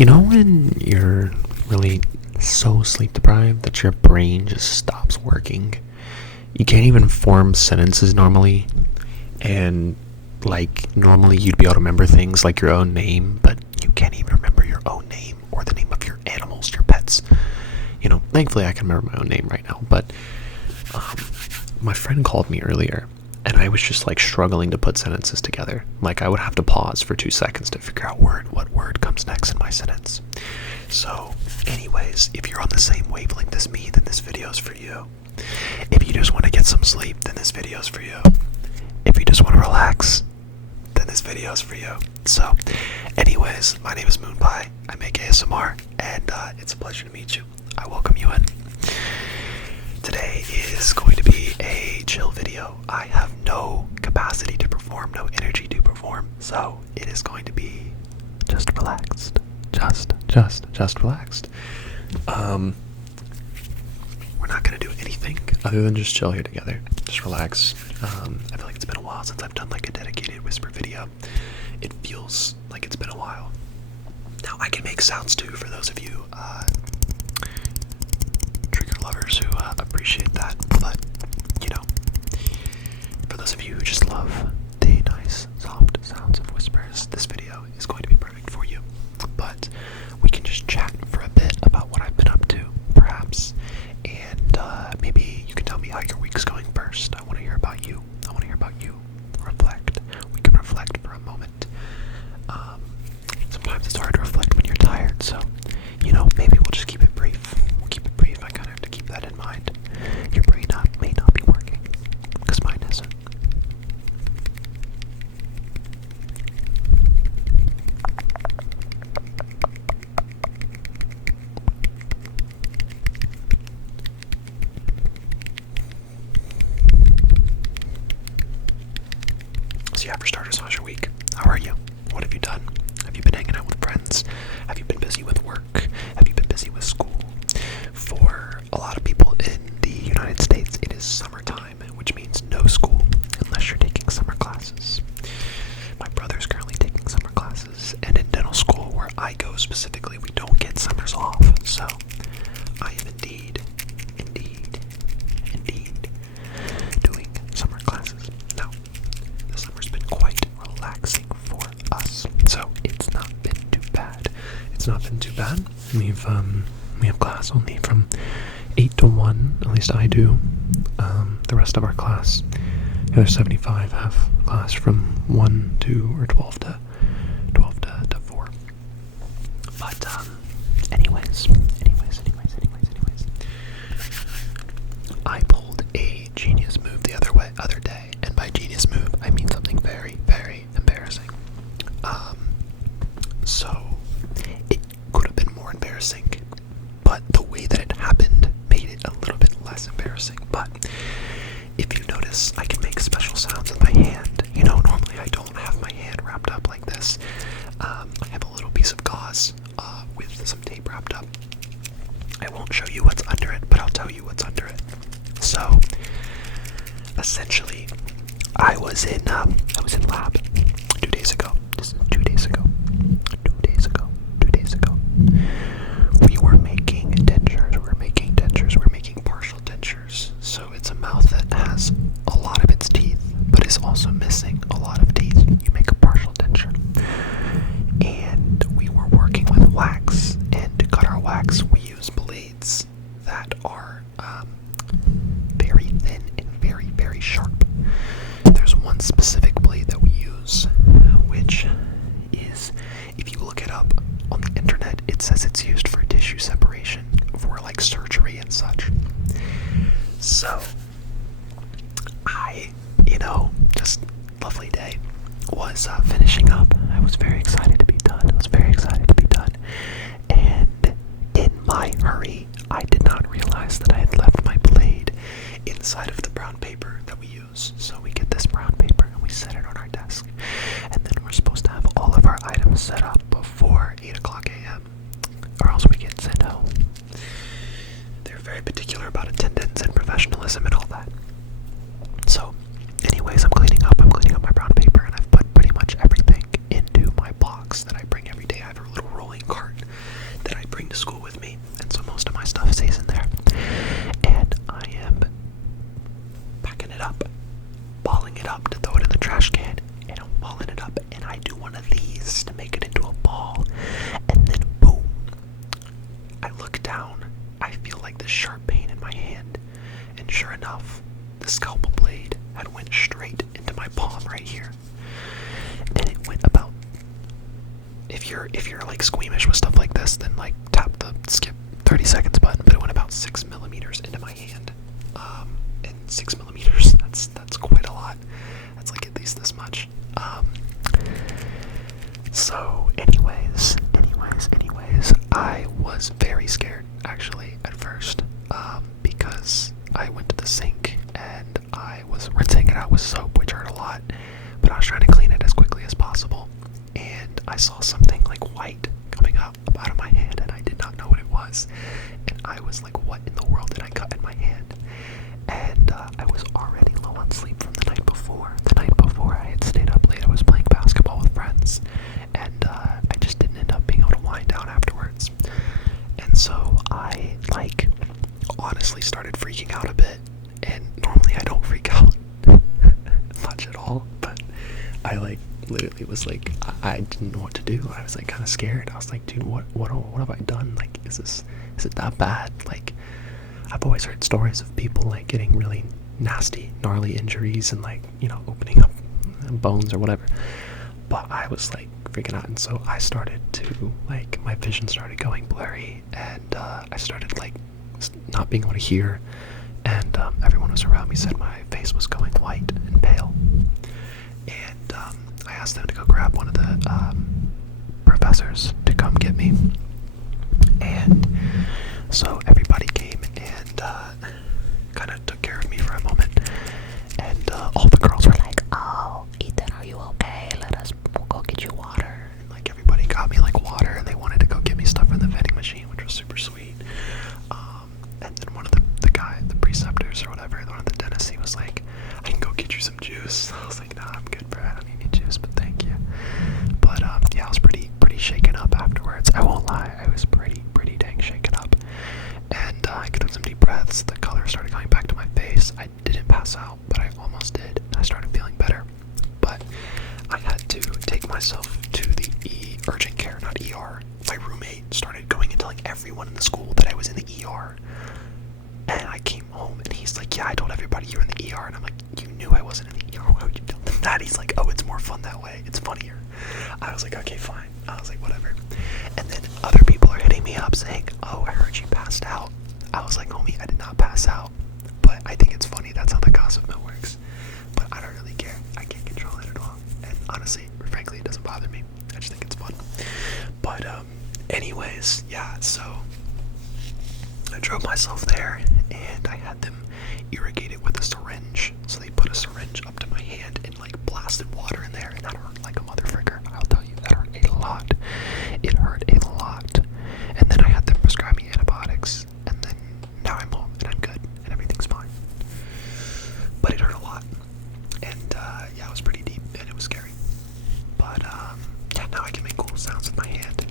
You know when you're really so sleep deprived that your brain just stops working? You can't even form sentences normally, and like normally you'd be able to remember things like your own name, but you can't even remember your own name or the name of your animals, your pets. Thankfully I can remember my own name right now, but my friend called me earlier and I was just like struggling to put sentences together. Like I would have to pause for 2 seconds to figure out what word comes next in my sentence. So anyways, if you're on the same wavelength as me, then this video's for you. If you just want to get some sleep, then this video's for you. If you just want to relax, then this video's for you. So anyways, my name is Moonpie. I make ASMR, and it's a pleasure to meet you. I welcome you in. Today is going to be a chill video. I have no capacity to perform, no energy to perform, so it is going to be just relaxed. Just relaxed. We're not gonna do anything other than just chill here together. Just relax. I feel like it's been a while since I've done like a dedicated whisper video. It feels like it's been a while. Now I can make sounds too for those of you trigger lovers who appreciate that, but for those of you who just love the nice soft sounds of whispers, this video is going to be perfect for you. But we can just chat for a bit about what I've been up to, perhaps, and maybe you can tell me how your week's going first. I want to hear about you. Reflect. We can reflect for a moment. Sometimes it's hard to reflect when you're tired, so maybe we'll just keep it brief. I kind of have to keep that in mind. Your brain may not be working, because mine isn't. So yeah, for starters, how's your week? How are you? What have you done? Have you been hanging out with friends? Have you been busy with work? Have you been busy with school? For a lot of people in the United States, it is summertime, which means no school unless you're taking summer classes. My brother's currently taking summer classes, and in dental school, where I go specifically, we don't get summers off. So I am indeed doing summer classes. Now, the summer's been quite relaxing for us, so it's not been too bad. We have class only from 8 to 1, at least I do. The rest of our class, the other 75, have class from 1 to, or 12 to 4. But, anyways. I pulled a genius move the other day, and by genius move, I mean something very, very embarrassing. So, it could have been more embarrassing, but the way that it happened made it a little bit less embarrassing. But if you notice, I can make special sounds with my hand. Normally I don't have my hand wrapped up like this. I have a little piece of gauze with some tape wrapped up. I won't show you what's under it, but I'll tell you what's under it. So, essentially, I was in lab 2 days ago. Just 2 days ago. We were making dentures. We're making partial dentures. So it's a mouth that has a lot of its teeth, but is also missing a lot of teeth. You make a partial denture. And we were working with wax, and to cut our wax, we use blades that are very thin and very, very sharp. There's one specific blade that we use, which is, if you look it up on the internet, it says it's used for tissue separation, for like surgery and such. So, just lovely day, was finishing up. I was very excited to be done. And in my hurry, I did not realize that I had left my blade inside of the brown paper that we use. So we get this brown paper and we set it on our desk. And then we're supposed to have all of our items set up before 8 o'clock a.m. or else we get sent home. They're very particular about attendance and professionalism and all that. So, anyways, I'm cleaning up my brown paper, and I've put pretty much everything into my box that I bring every day. I have a little rolling cart school with me, and so most of my stuff stays in there. And I am packing it up, balling it up to throw it in the trash can, and I'm balling it up, and I do one of these to make it into a ball, and then boom, I look down, I feel like this sharp pain in my hand, and sure enough, the scalpel blade had went straight into my palm right here, and it went about, if you're like squeamish with stuff like this, then like tap the skip 30 seconds button, but it went about 6 millimeters into my hand, and 6 millimeters, that's quite a lot. That's like at least this much. So anyways, I was very scared actually at first, because I went to the sink and I was rinsing it out with soap, which hurt a lot, but I was trying to clean it as quickly as possible, and I saw something like white coming up out of my hand, and I did not know what it was, and I was like, what in the world did I cut in my hand? And I was already low on sleep from the night before. The night before I had stayed up late, I was playing basketball with friends, and I just didn't end up being able to wind down afterwards. And so I, like, honestly started freaking out a bit, and normally I don't freak out much at all, but I, like, literally was like, I didn't know what to do. I was, like, kind of scared. I was like, dude, what have I done? Like, is it that bad? Like, I've always heard stories of people, like, getting really nasty, gnarly injuries and, like, you know, opening up bones or whatever. But I was, like, freaking out, and so I started to, like, my vision started going blurry, and I started, like, not being able to hear, and everyone was around me said my face was going white and pale. And I asked them to go grab one of the professors to come get me, and so everybody came and kind of took care of me for a moment, and all the girls were like, oh, Ethan, are you okay? We'll go get you water. And like everybody got me like water, and they wanted to go get me stuff from the vending machine, which was super sweet. And then one of the preceptors or whatever, one of the dentists, he was like, I can go get you some juice. I was like, nah, I'm good, bro. I don't need any juice, but thank you. But yeah, I was pretty shaken up afterwards. I won't lie, I was pretty dang shaken up. And I took some deep breaths. The color started coming back to my face. I didn't pass out, but I almost did. I started feeling better. But I had to take myself to the urgent care, not ER. My roommate started going into like everyone in the school that I was in the ER. And I came home and he's like, yeah, I told everybody you were in the ER. And I'm like, you knew I wasn't in the ER. Why would you tell them that? He's like, oh, it's more fun that way. It's funnier. I was like, okay, fine. I was like, whatever. And then other people are hitting me up saying, oh, I heard you passed out. I was like, homie, I did not pass out. But I think it's funny. That's how the gossip mill works. But I don't really care. I can't control it at all. And honestly, frankly, it doesn't bother me. I just think it's fun. But anyways, yeah, so I drove myself there, and I had them irrigate it with a syringe. So they put a syringe up to my hand and like blasted water in there, and that hurt like a motherfucker. I'll tell you, that hurt a lot. It hurt a lot. And then I had them prescribe me antibiotics, and then now I'm home and I'm good and everything's fine. But it hurt a lot, and yeah, it was pretty deep and it was scary. But yeah, now I can make cool sounds with my hand.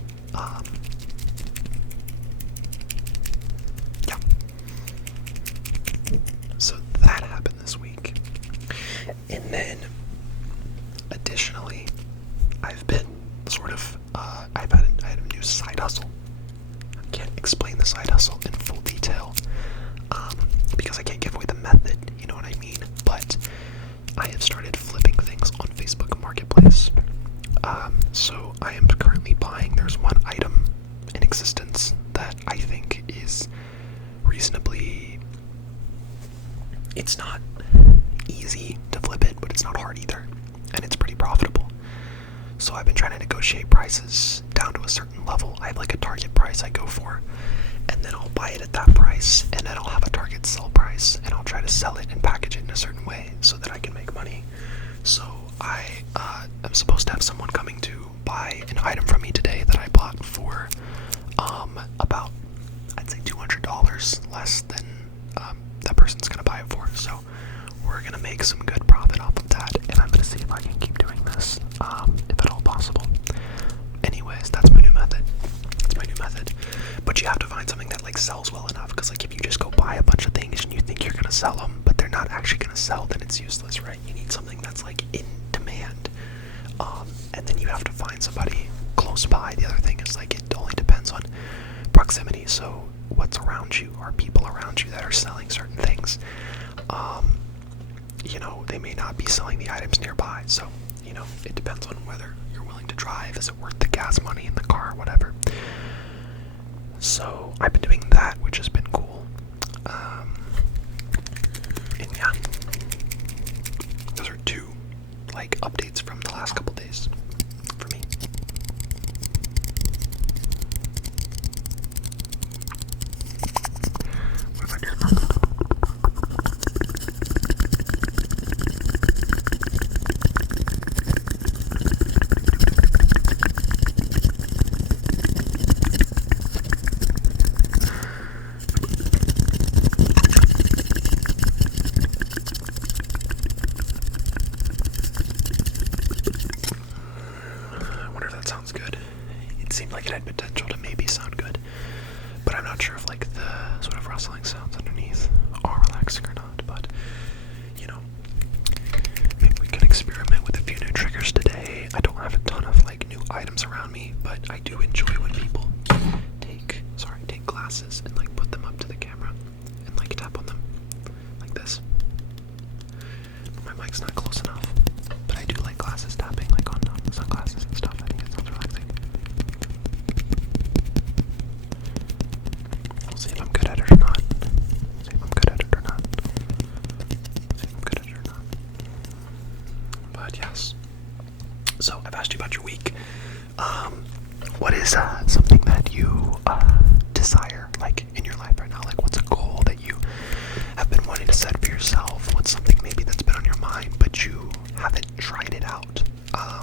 Yeah. So that happened this week. And then, additionally, I've been sort of, I had a new side hustle. I can't explain the side hustle in full detail, because I can't give away the method, you know what I mean? But I have started flipping things on Facebook Marketplace. So I am currently buying, there's one item in existence that I think is reasonably, it's not easy to flip it, but it's not hard either, and it's pretty profitable. So I've been trying to negotiate prices down to a certain level. I have like a target price I go for, and then I'll buy it at that price, and then I'll have a target sell price, and I'll try to sell it and package it in a certain way so that I can make money. So I am supposed to have someone coming to buy an item from me today that I bought for about, I'd say $200 less than that person's gonna buy it for. So we're gonna make some good profit off of that, and I'm gonna see if I can keep doing this, if at all possible. Anyways, that's my new method. method. But you have to find something that like sells well enough, because like if you just go buy a bunch of things and you think you're gonna sell them, but they're not actually gonna sell, then it's useless, right? You need something that's like in demand, and then you have to find somebody close by. The other thing is like it only depends on proximity. So what's around you are people around you that are selling certain things. You know, they may not be selling the items nearby, so you know, it depends on whether you're willing to drive. Is it worth the gas money in the car, whatever. So I've been doing that, which has been cool. And yeah, those are two like updates from the last couple days for me. What if I do? Potential to maybe sound good, but I'm not sure if like the sort of rustling sounds underneath are relaxing or not. But you know, maybe we can experiment with a few new triggers today. I don't have a ton of like new items around me, but I do enjoy when people take glasses and like put them up to the camera and like tap on them like this. My mic's not close enough, but I do like glasses tapping like on sunglasses and stuff. I think it sounds relaxing. See if I'm good at it or not. But yes. So I've asked you about your week. What is something that you desire, like in your life right now? Like, what's a goal that you have been wanting to set for yourself? What's something maybe that's been on your mind, but you haven't tried it out? I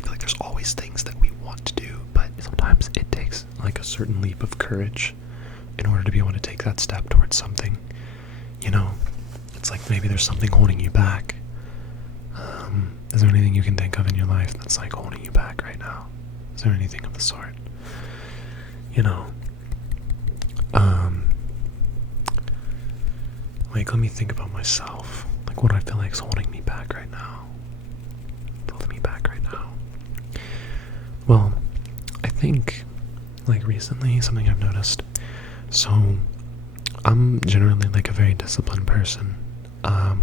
feel like there's always things that we want to do, but sometimes it takes like a certain leap of courage in order to be able to take that step towards something. You know, it's like maybe there's something holding you back. Is there anything you can think of in your life that's like holding you back right now? Is there anything of the sort? You know, like let me think about myself. Like what I feel like is holding me back right now. Well, I think like recently something I've noticed. So, I'm generally like a very disciplined person,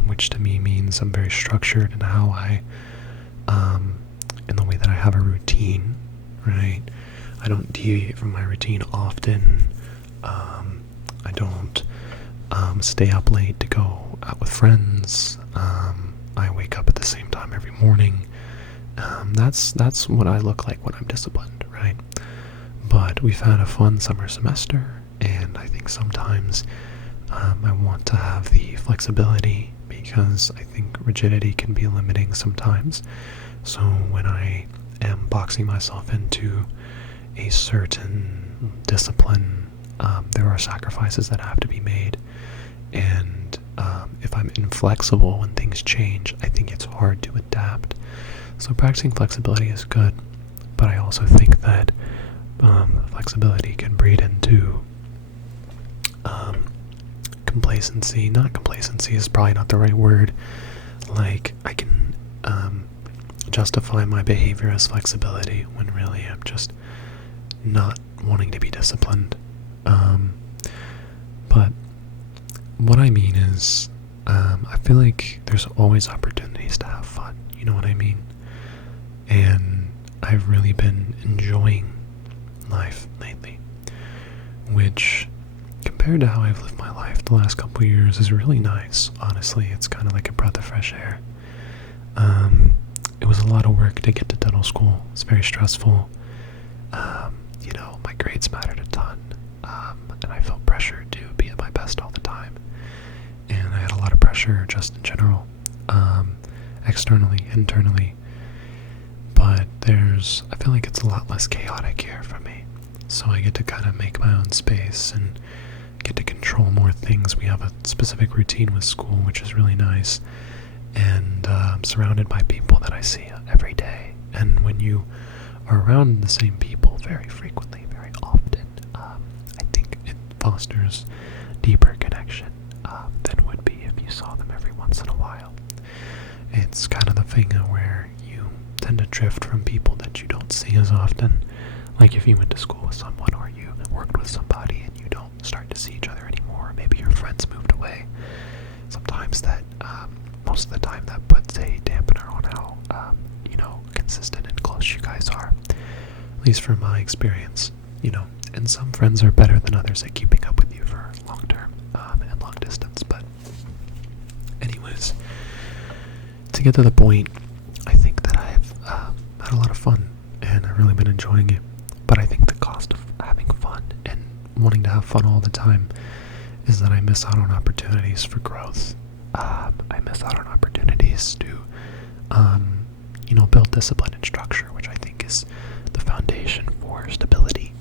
which to me means I'm very structured in how in the way that I have a routine, right? I don't deviate from my routine often. I don't stay up late to go out with friends. I wake up at the same time every morning. That's what I look like when I'm disciplined, right? But we've had a fun summer semester, and I think sometimes I want to have the flexibility, because I think rigidity can be limiting sometimes. So when I am boxing myself into a certain discipline, there are sacrifices that have to be made. And if I'm inflexible when things change, I think it's hard to adapt. So practicing flexibility is good, but I also think that flexibility can breed into complacency. Not complacency is probably not the right word. Like, I can justify my behavior as flexibility when really I'm just not wanting to be disciplined. But what I mean is, I feel like there's always opportunities to have fun. You know what I mean? And I've really been enjoying life lately, which compared to how I've lived my life the last couple of years is really nice. Honestly, it's kind of like a breath of fresh air. It was a lot of work to get to dental school. It's very stressful. You know, my grades mattered a ton, and I felt pressure to be at my best all the time. And I had a lot of pressure just in general, externally, internally. But I feel like it's a lot less chaotic here for me. So I get to kind of make my own space and get to control more things. We have a specific routine with school, which is really nice. And I'm surrounded by people that I see every day. And when you are around the same people very frequently, very often, fosters deeper connection than would be if you saw them every once in a while. It's kind of the thing where you tend to drift from people that you don't see as often. Like if you went to school with someone or you worked with somebody and you don't start to see each other anymore, maybe your friends moved away. Sometimes that, most of the time, that puts a dampener on how, consistent and close you guys are. At least from my experience, and some friends are better than others at keeping up with you for long term and long distance. But anyways, to get to the point, I think that I've had a lot of fun and I've really been enjoying it. But I think the cost of having fun and wanting to have fun all the time is that I miss out on opportunities for growth. I miss out on opportunities to, build discipline and structure, which I think is the foundation for stability.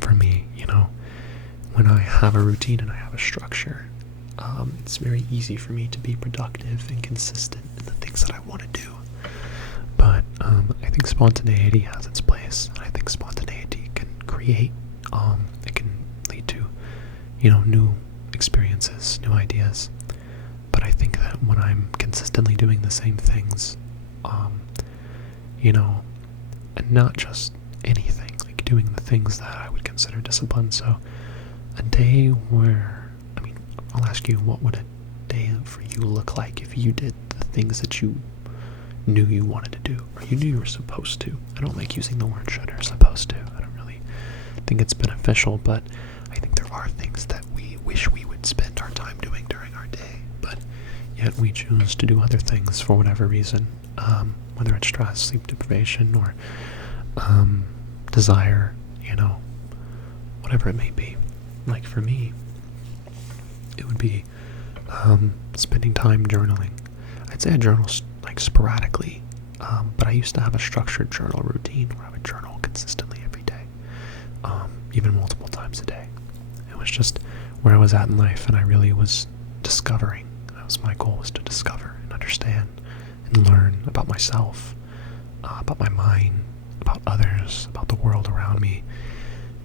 For me, when I have a routine and I have a structure, it's very easy for me to be productive and consistent in the things that I want to do. But I think spontaneity has its place, and I think spontaneity can create, it can lead to, new experiences, new ideas. But I think that when I'm consistently doing the same things, and not just anything, like doing the things that I would consider discipline. So a day where, I'll ask you, what would a day for you look like if you did the things that you knew you wanted to do, or you knew you were supposed to? I don't like using the word should or supposed to. I don't really think it's beneficial, but I think there are things that we wish we would spend our time doing during our day, but yet we choose to do other things for whatever reason, whether it's stress, sleep deprivation, or desire, whatever it may be. Like for me, it would be spending time journaling. I'd say I journal sporadically, but I used to have a structured journal routine where I would journal consistently every day, even multiple times a day. It was just where I was at in life, and I really was discovering. That was my goal, was to discover and understand and learn about myself, about my mind, about others, about the world around me.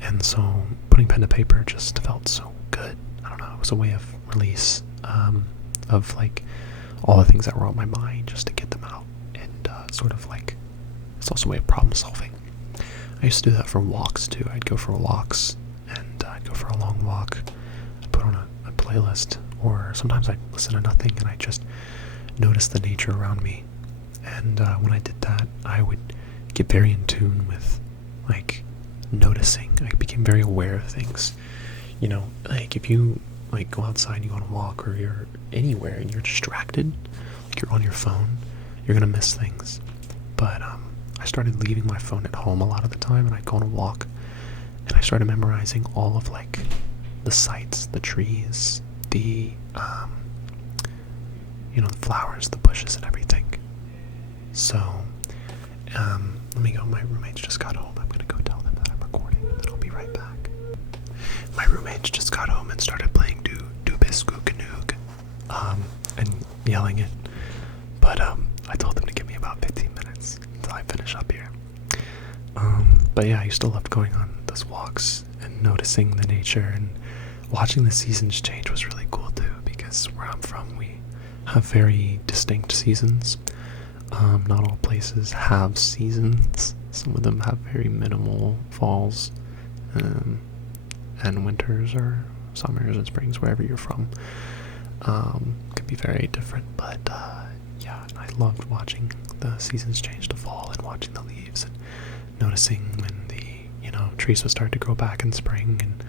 And so putting pen to paper just felt so good. I don't know, it was a way of release, of all the things that were on my mind, just to get them out. And it's also a way of problem solving. I used to do that for walks too. I'd go for walks, and I'd go for a long walk. I'd put on a playlist, or sometimes I'd listen to nothing and I'd just notice the nature around me. And when I did that, I would get very in tune with noticing. I became very aware of things. If you go outside and you go on a walk, or you're anywhere and you're distracted, you're on your phone, you're gonna miss things. But I started leaving my phone at home a lot of the time, and I'd go on a walk, and I started memorizing all of the sights, the trees, the the flowers, the bushes, and everything. So let me go. My roommates just got home. I'm gonna go tell them that I'm recording, and then I'll be right back. My roommates just got home and started playing Dubisku Canoog, and yelling it. But I told them to give me about 15 minutes until I finish up here. But yeah, I used to love going on those walks and noticing the nature, and watching the seasons change was really cool too, because where I'm from, we have very distinct seasons. Not all places have seasons. Some of them have very minimal falls, and winters, or summers and springs, wherever you're from. Could be very different, but yeah, I loved watching the seasons change to fall, and watching the leaves, and noticing when the trees would start to grow back in spring. And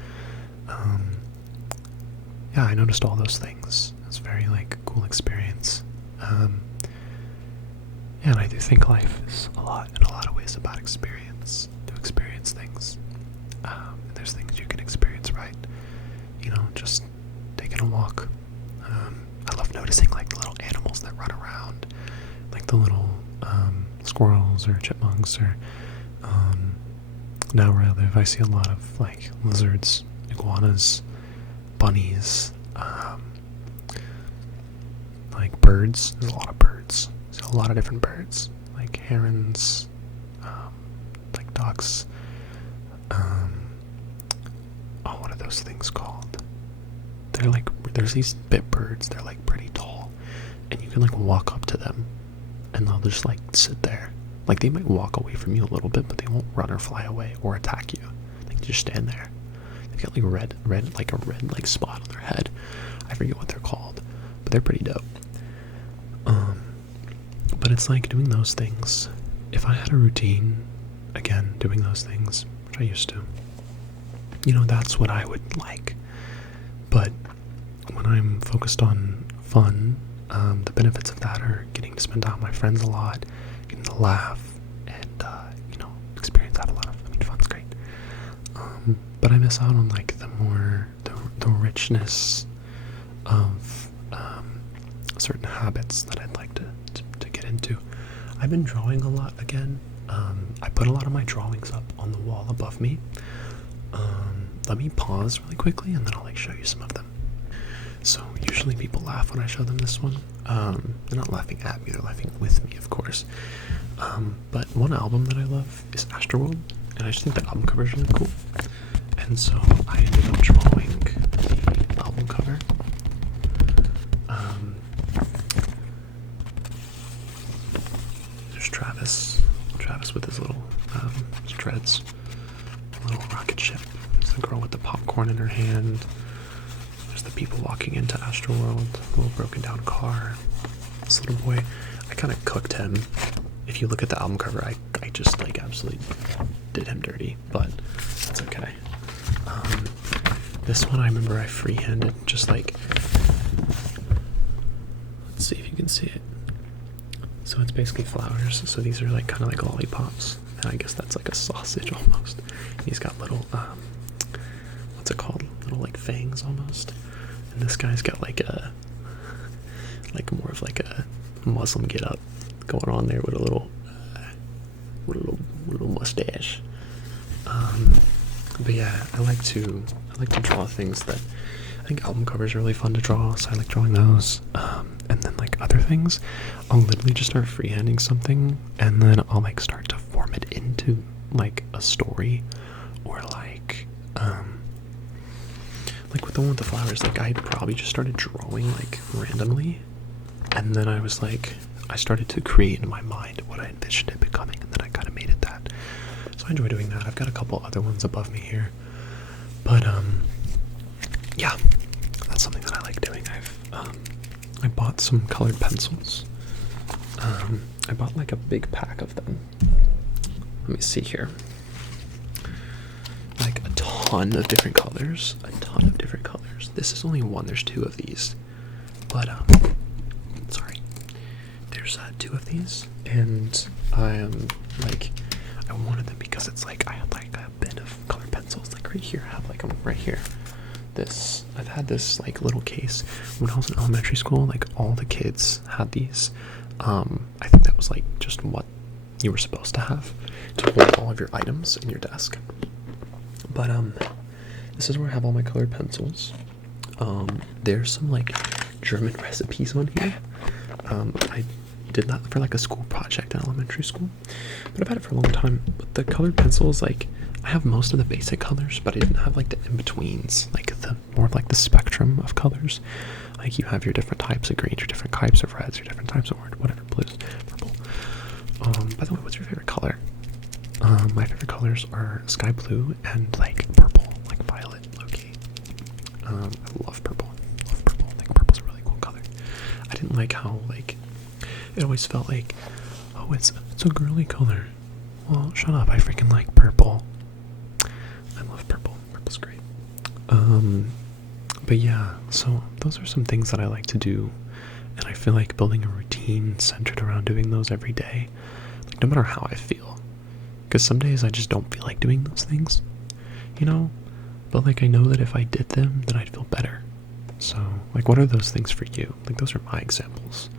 yeah, I noticed all those things. It was a very cool experience. Yeah, and I do think life is in a lot of ways about experience, to experience things. And there's things you can experience, right? Just taking a walk. I love noticing the little animals that run around, the little squirrels or chipmunks, or now where I live, I see a lot of lizards, iguanas, bunnies, birds. There's a lot of birds. So a lot of different birds, herons, ducks. Oh, what are those things called? They're like, there's these bit birds, they're like pretty tall, and you can like walk up to them, and they'll just like sit there. Like they might walk away from you a little bit, but they won't run or fly away or attack you. They just stand there. They got like a red like spot on their head. I forget what they're called, but they're pretty dope. But it's like doing those things. If I had a routine, again, doing those things, which I used to, that's what I would like. But when I'm focused on fun, the benefits of that are getting to spend time with my friends a lot, getting to laugh, and experience that a lot. Fun's great. But I miss out on like the richness of certain habits that I'd like to get into. I've been drawing a lot again. I put a lot of my drawings up on the wall above me. Let me pause really quickly and then I'll like show you some of them. So usually people laugh when I show them this one. They're not laughing at me, they're laughing with me, of course. But one album that I love is Astroworld, and I just think the album cover is really cool. And so I ended up drawing the album cover. There's Travis with his little dreads, little rocket ship. There's the girl with the popcorn in her hand. There's the people walking into Astroworld, a little broken down car. This little boy, I kind of cooked him. If you look at the album cover, I just like absolutely did him dirty, but that's okay. This one I remember I freehanded, just like, let's see if you can see it. So it's basically flowers. So these are like kind of like lollipops, and I guess that's like a sausage almost. He's got little what's it called? Little like fangs almost. And this guy's got like more of like a Muslim get up going on there with a little mustache. But yeah, I like to draw things that I think album covers are really fun to draw, so I like drawing those. And then like other things, I'll literally just start freehanding something, and then I'll like start to form it into like a story, or like with the one with the flowers, like I probably just started drawing like randomly, and then I started to create in my mind what I envisioned it becoming, and then I kind of made it that. So I enjoy doing that. I've got a couple other ones above me here, but yeah, that's something that I like doing. I bought some colored pencils. I bought like a big pack of them. Let me see here. Like a ton of different colors. This is only one. There's two of these, but sorry. There's two of these, and I wanted them because it's like I had like a bin of colored pencils. Like right here, I have like them right here. I've had this like little case when I was in elementary school. Like all the kids had these. I think that was like just what you were supposed to have to hold all of your items in your desk. But this is where I have all my colored pencils. There's some like German recipes on here. I did that for like a school project in elementary school, but I've had it for a long time. But the colored pencils, like I have most of the basic colors, but I didn't have like the in-betweens, like the more like the spectrum of colors. Like you have your different types of greens, your different types of reds, your different types of orange, whatever, blues, purple. By the way, what's your favorite color? My favorite colors are sky blue and like purple, like violet, low-key. I love purple. I think purple's a really cool color. I didn't like how like it always felt like, oh, it's a girly color. Well, shut up, I freaking like purple. I love purple. Purple's great. But yeah, so those are some things that I like to do, and I feel like building a routine centered around doing those every day, like no matter how I feel, because some days I just don't feel like doing those things, but like I know that if I did them, then I'd feel better. So like, what are those things for you? Like those are my examples.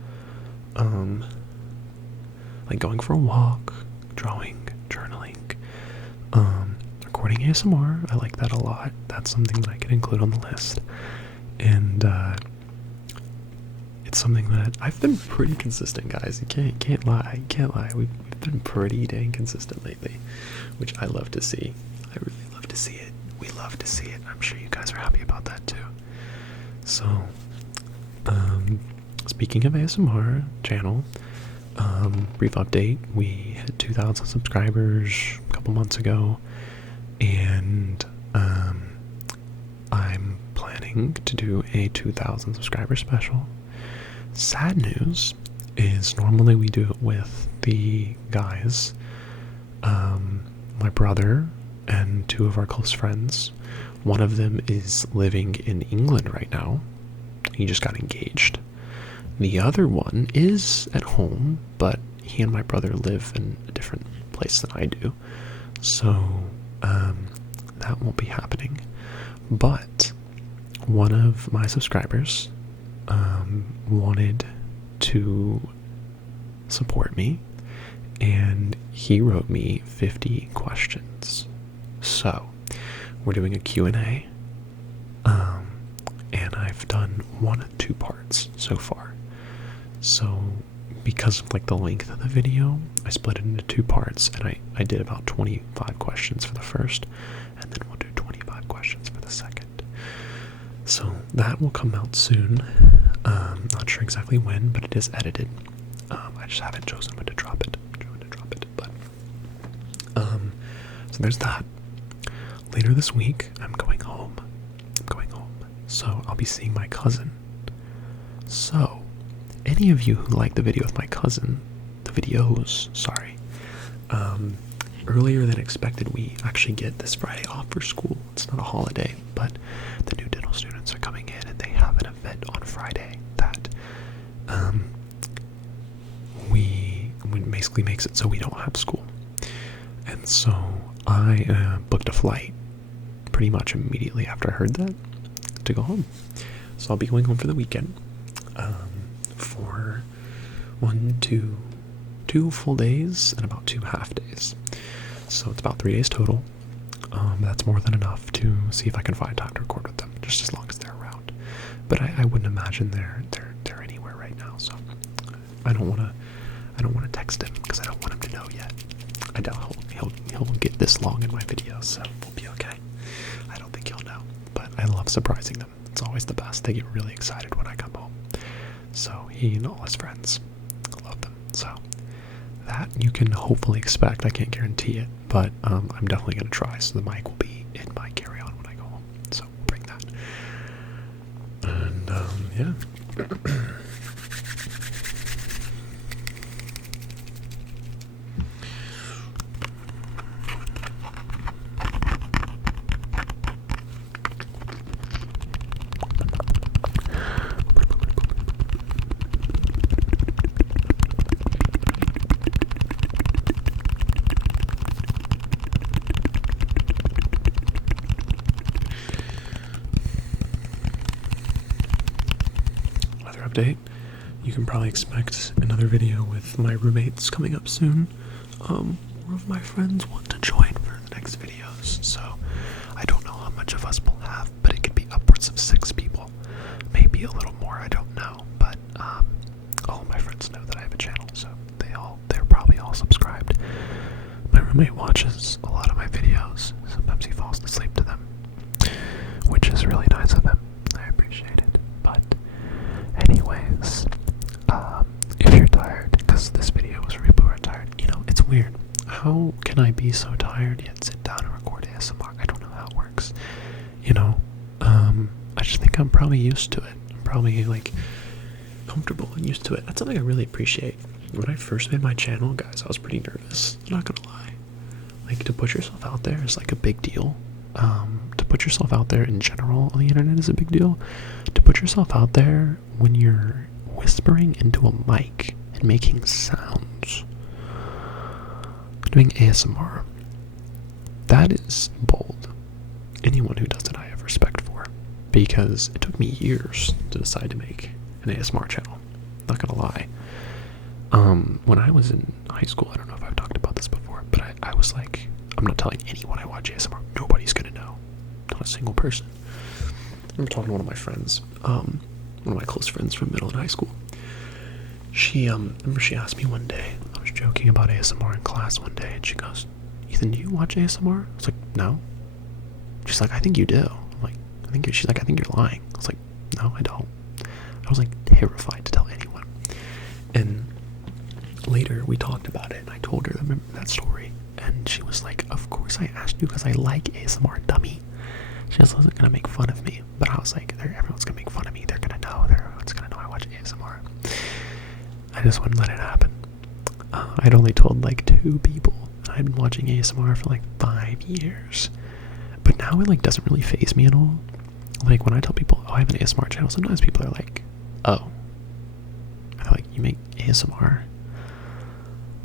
Like going for a walk, drawing, journaling, recording ASMR. I like that a lot. That's something that I can include on the list. And it's something that I've been pretty consistent, guys. You can't lie. We've been pretty dang consistent lately, which I love to see. I really love to see it. we love to see it. I'm sure you guys are happy about that too. So, speaking of ASMR channel, brief update. We hit 2,000 subscribers a couple months ago, and I'm planning to do a 2,000 subscriber special. Sad news is normally we do it with the guys, my brother and two of our close friends. One of them is living in England right now. He just got engaged. The other one is at home, but he and my brother live in a different place than I do. So, that won't be happening. But one of my subscribers wanted to support me, and he wrote me 50 questions. So, we're doing a Q&A, and I've done 1 of 2 parts so far. So, because of like the length of the video, I split it into 2 parts, and I did about 25 questions for the first, and then we'll do 25 questions for the second. So that will come out soon. Not sure exactly when, but it is edited. I just haven't chosen when to drop it. But so there's that. Later this week, I'm going home. So I'll be seeing my cousin. So any of you who like the video with my cousin, the videos, sorry, earlier than expected, we actually get this Friday off for school. It's not a holiday, but the new dental students are coming in, and they have an event on Friday that we basically makes it so we don't have school. And so I booked a flight pretty much immediately after I heard that to go home. So I'll be going home for the weekend for 2 full days and about 2 half days. So it's about 3 days total. That's more than enough to see if I can find time to record with them, just as long as they're around. But I wouldn't imagine they're anywhere right now. So I don't want to text him because I don't want him to know yet. I doubt he'll get this long in my videos, so we'll be okay. I don't think he'll know, but I love surprising them. It's always the best. They get really excited when I come home. So he and all his friends, I love them. So that you can hopefully expect. I can't guarantee it, but I'm definitely going to try. So the mic will be in my carry-on when I go home. So we'll bring that. And yeah. Update. You can probably expect another video with my roommates coming up soon. More of my friends want to join for the next videos, so I don't know how much of us will have, but it could be upwards of 6 people, maybe a little more. I don't know, but all of my friends know that I have a channel, so they're probably all subscribed. My roommate watches a lot of my videos. Sometimes he falls asleep to them, which is really nice of him. I appreciate it. But anyways, if you're tired, because this video was for people who are tired, it's weird. How can I be so tired yet sit down and record ASMR? I don't know how it works. I just think I'm probably used to it. I'm probably like comfortable and used to it. That's something I really appreciate. When I first made my channel, guys, I was pretty nervous. I'm not gonna lie. Like, to put yourself out there is like a big deal. To put yourself out there in general on the internet is a big deal. To put yourself out there when you're whispering into a mic and making sounds, doing ASMR, that is bold. Anyone who does it, I have respect for, because it took me years to decide to make an ASMR channel. Not gonna lie. When I was in high school, I don't know if I've talked about this before, but I was like, I'm not telling anyone I watch ASMR. Nobody's gonna know. Not a single person. I remember talking to one of my friends, one of my close friends from middle and high school. She, remember she asked me one day, I was joking about ASMR in class one day, and she goes, "Ethan, do you watch ASMR?" I was like, "No." She's like, I think you do. I'm like, she's like, I think you're lying. I was like, no, I don't. I was like terrified to tell anyone. And later we talked about it and I told her that story. And she was like, of course I asked you because I like ASMR, dummy. She just wasn't going to make fun of me. But I was like, everyone's going to make fun of me. They're going to know. Everyone's going to know I watch ASMR. I just wouldn't let it happen. I'd only told like 2 people. I'd been watching ASMR for like 5 years. But now it like doesn't really faze me at all. Like when I tell people, oh, I have an ASMR channel, sometimes people are like, oh. And they're like, you make ASMR?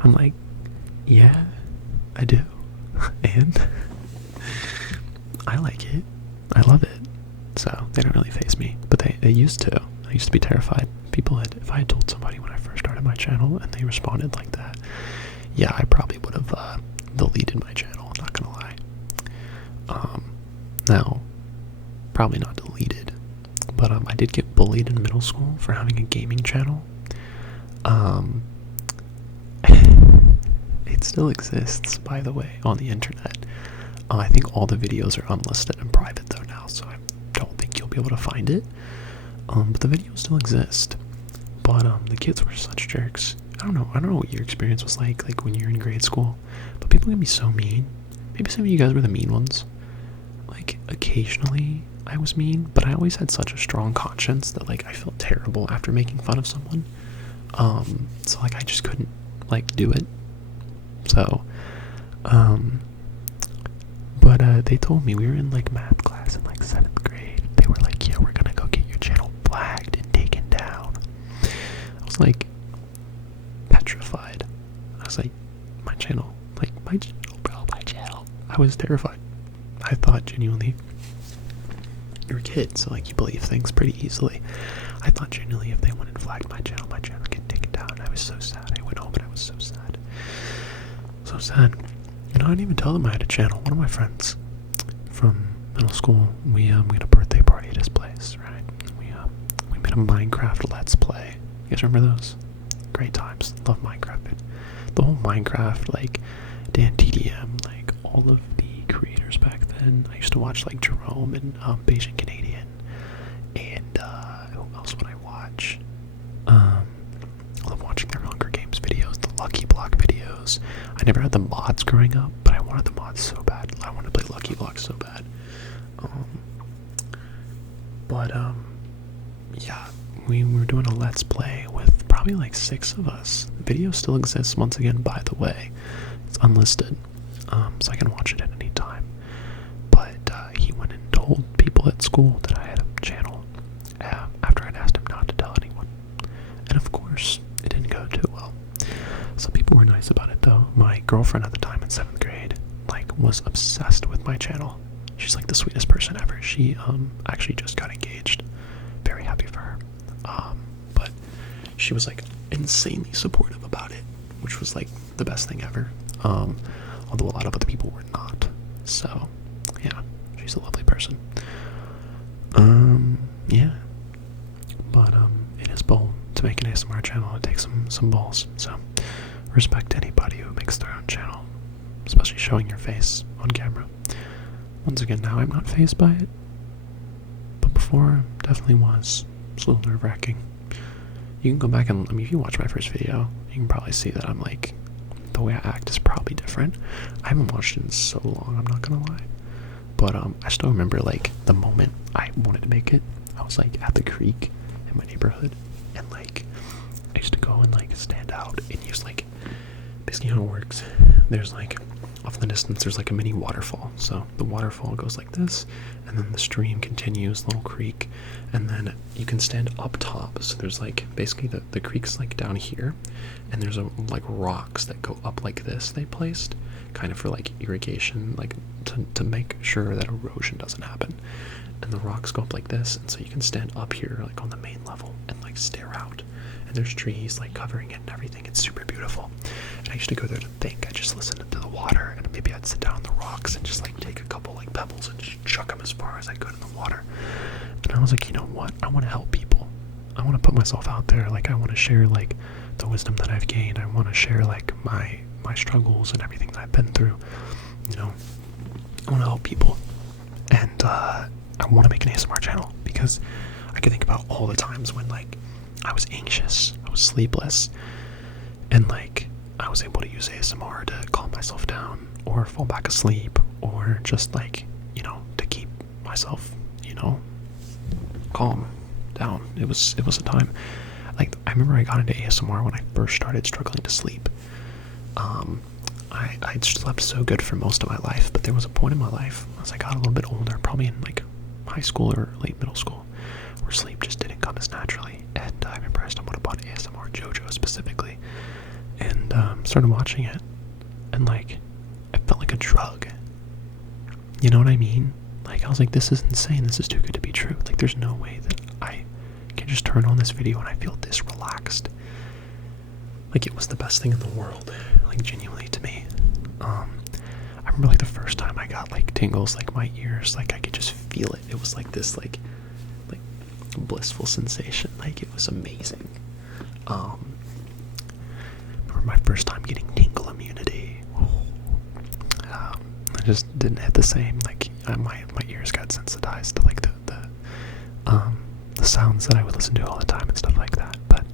I'm like, yeah, I do. And I like it. I love it. So they don't really faze me. But they used to. I used to be terrified. If I had told somebody when I first started my channel and they responded like that, yeah, I probably would have deleted my channel, I'm not gonna lie. Now, probably not deleted, but I did get bullied in middle school for having a gaming channel. It still exists, by the way, on the internet. I think all the videos are unlisted and private though now, so I don't think you'll be able to find it. But the videos still exist. But the kids were such jerks. I don't know what your experience was like when you were in grade school, but people can be so mean. Maybe some of you guys were the mean ones. Like occasionally I was mean, but I always had such a strong conscience that like I felt terrible after making fun of someone. So like I just couldn't like do it. So but they told me we were in like math class in like 7th grade. They were like, yeah, we're gonna go get your channel flagged and taken down. I was like petrified. I was like, my channel, bro, my channel. I was terrified. I thought genuinely, you're a kid, so like you believe things pretty easily. I thought genuinely if they went and flagged my channel get taken down. I was so sad. I went home and I was so sad. So sad. You know, I didn't even tell them I had a channel. One of my friends from middle school, we had a birthday party at his place, right? We made a Minecraft Let's Play. You guys remember those? Great times. Love Minecraft. The whole Minecraft, like Dan TDM, like all of the creators back then. I used to watch like Jerome and Beijing Canadian, and who else would I watch? I love watching their Hunger Games videos, the Lucky Block videos. I never had the mods growing up, but I wanted the mods so bad. I wanted to play Lucky Block so bad. Yeah, we were doing a Let's Play with probably like 6 of us. The video still exists, once again, by the way. It's unlisted, so I can watch it at any time. But he went and told people at school that I had a channel after I'd asked him not to tell anyone. And of course, it didn't go too well. Some people were nice about it though. My girlfriend at the time in 7th grade, like, was obsessed with my channel. She's like the sweetest person ever. She actually just got engaged. Very happy for her. But she was like insanely supportive about it, which was like the best thing ever. Although a lot of other people were not. So yeah, she's a lovely person. Yeah. But it is bold to make an ASMR channel. It takes some balls. So respect anybody who makes their own channel, especially showing your face on camera. Once again, now I'm not fazed by it, but before definitely was. It's a little nerve-wracking. You can go back and, if you watch my first video, you can probably see that I'm like, the way I act is probably different. I haven't watched it in so long, I'm not gonna lie. But I still remember like the moment I wanted to make it. I was like at the creek in my neighborhood, and like I used to go and like stand out and use like, basically how it works, there's like off in the distance there's like a mini waterfall. So the waterfall goes like this, and then the stream continues, little creek, and then you can stand up top. So there's like basically the creek's like down here, and there's like rocks that go up like this they placed kind of for like irrigation, like to make sure that erosion doesn't happen. And the rocks go up like this, and so you can stand up here like on the main level and like stare out, and there's trees like covering it and everything. It's super beautiful. And I used to go there to think. I just listened to the water, and maybe I'd sit down on the rocks and just like take a couple like pebbles and just chuck them as far as I could in the water. And I was like, you know what, I want to help people. I want to put myself out there. Like I want to share like the wisdom that I've gained. I want to share like my struggles and everything that I've been through. You know, I want to help people. I want to make an ASMR channel because I can think about all the times when like I was anxious, I was sleepless, and like I was able to use ASMR to calm myself down or fall back asleep or just like, you know, to keep myself, you know, calm down. It was a time. Like I remember I got into ASMR when I first started struggling to sleep. I slept so good for most of my life, but there was a point in my life as I got a little bit older, probably in like high school or late middle school, where sleep just didn't come as naturally. And I remember I stumbled upon ASMR JoJo specifically, and started watching it, and like it felt like a drug. You know what I mean? Like I was like, this is insane. This is too good to be true. Like there's no way that I can just turn on this video and I feel this relaxed. Like it was the best thing in the world, like genuinely to me. I remember like the first time I got like tingles, like my ears, like I could just feel it. It was like this like blissful sensation. Like it was amazing. Remember my first time getting tingle immunity. I just didn't hit the same. Like my ears got sensitized to like the sounds that I would listen to all the time and stuff like that. But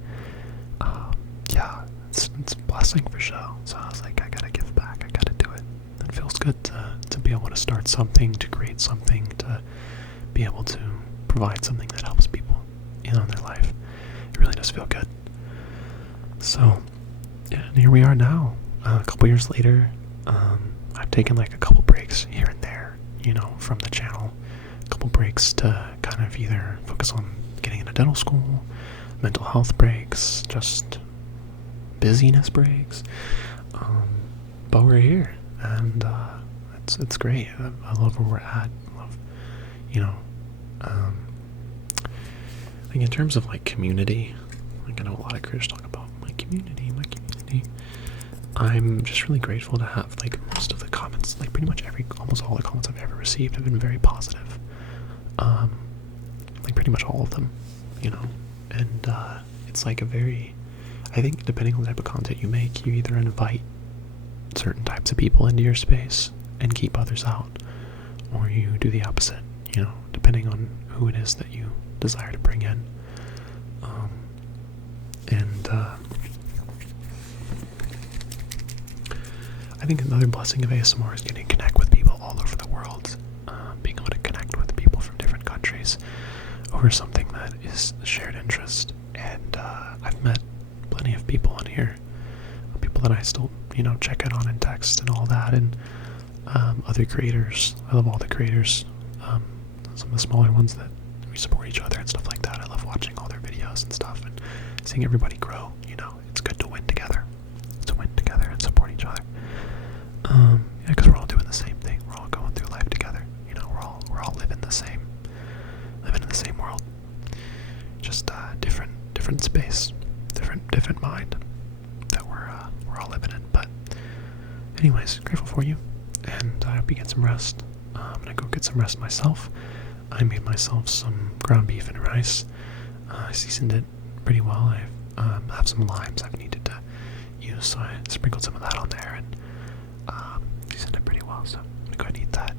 yeah, it's a blessing for sure. So I was like, I gotta give back. I gotta do it. It feels good to be able to start something, to create something, to be able to provide something that helps people in their life. It really does feel good. So yeah, and here we are now. A couple years later, I've taken like a couple breaks here and there, you know, from the channel. A couple breaks to kind of either focus on getting into dental school, mental health breaks, just busyness breaks. But we're here, and it's great. I love where we're at. I love, you know, like in terms of like community, like I know a lot of creators talk about my community. I'm just really grateful to have like most of the comments, like pretty much almost all the comments I've ever received have been very positive. Like pretty much all of them, you know, and it's like I think depending on the type of content you make, you either invite certain types of people into your space and keep others out, or you do the opposite, you know, depending on who it is that you desire to bring in. I think another blessing of ASMR is getting to connect with people all over the world, being able to connect with people from different countries over something that is a shared interest. And I've met plenty of people on here, people that I still, you know, check in on in text and all that, and other creators. I love all the creators, some of the smaller ones that we support each other and stuff like that. I love watching all their videos and stuff and seeing everybody grow. You know, it's good to win together, and support each other. Yeah, because we're all doing the same thing. We're all going through life together. You know, we're all living in the same world. Just different space, different mind that we're all living in. But anyways, grateful for you, and I hope you get some rest. I'm gonna go get some rest myself. I made myself some ground beef and rice. I seasoned it pretty well. I have some limes I've needed to use, so I sprinkled some of that on there and seasoned it pretty well. So I'm gonna go ahead and eat that,